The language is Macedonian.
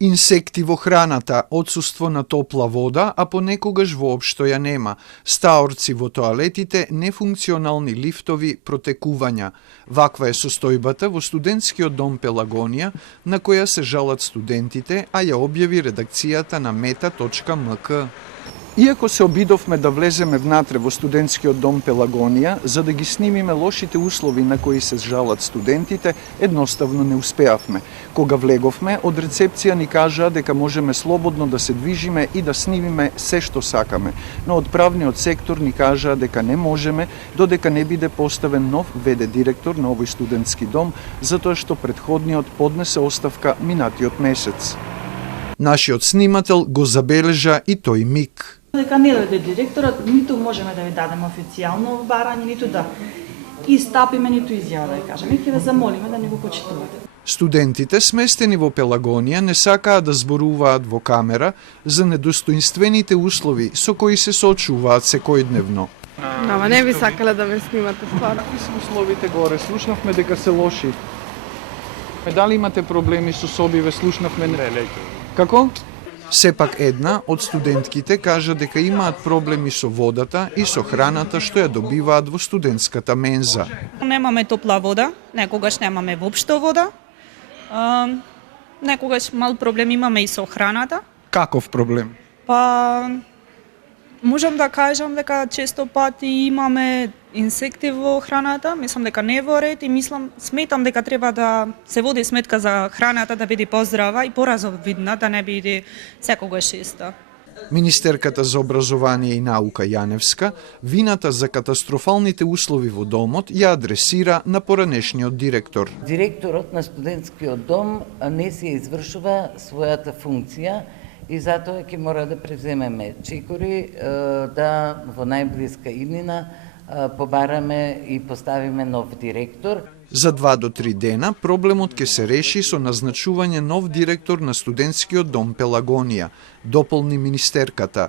Инсекти во храната, отсуство на топла вода, а понекогаш воопшто ја нема, стаорци во тоалетите, нефункционални лифтови, протекувања. Ваква е состојбата во студентскиот дом Пелагонија, на која се жалат студентите, а ја објави редакцијата на meta.mk. Иако се обидовме да влеземе внатре во студентскиот дом Пелагонија, за да ги снимиме лошите услови на кои се жалат студентите, едноставно не успеавме. Кога влеговме, од рецепција ни кажаа дека можеме слободно да се движиме и да снимиме се што сакаме, но од правниот сектор ни кажаа дека не можеме, додека не биде поставен нов ВД директор на овој студентски дом, затоа што предходниот поднесе оставка минатиот месец. Нашиот снимател го забележа и тој миг. Дека не дојде директорот, ниту можеме да ви дадеме официјално барање, ниту да истапиме, ниту изјава да кажеме. И ќе ве замолиме да не го почитувате. Студентите сместени во Пелагонија не сакаат да зборуваат во камера за недостоинствените услови со кои се соочуваат секојдневно. Ама не би сакале да ме снимате стварно. Какви се условите горе? Слушнавме дека се лоши. Дали имате проблеми со собиве? Слушнавме не. Како? Сепак една од студентките кажа дека имаат проблеми со водата и со храната што ја добиваат во студентската менза. Немаме топла вода, некогаш немаме воопшто вода. Некогаш мал проблем имаме и со храната. Каков проблем? Па можам да кажам дека често пати имаме инсекти во храната, мислам дека не е во ред и сметам дека треба да се води сметка за храната да биде поздрава и поразовидна, да не биде секогаш иста. Министерката за образование и наука Јаневска вината за катастрофалните услови во домот ја адресира на поранешниот директор. Директорот на студентскиот дом не се извршува својата функција и затоа ќе мора да превземеме чекори, да во најблиска иднина побараме и поставиме нов директор. За 2 до 3 дена проблемот ќе се реши со назначување нов директор на студентскиот дом Пелагонија, дополни министерката.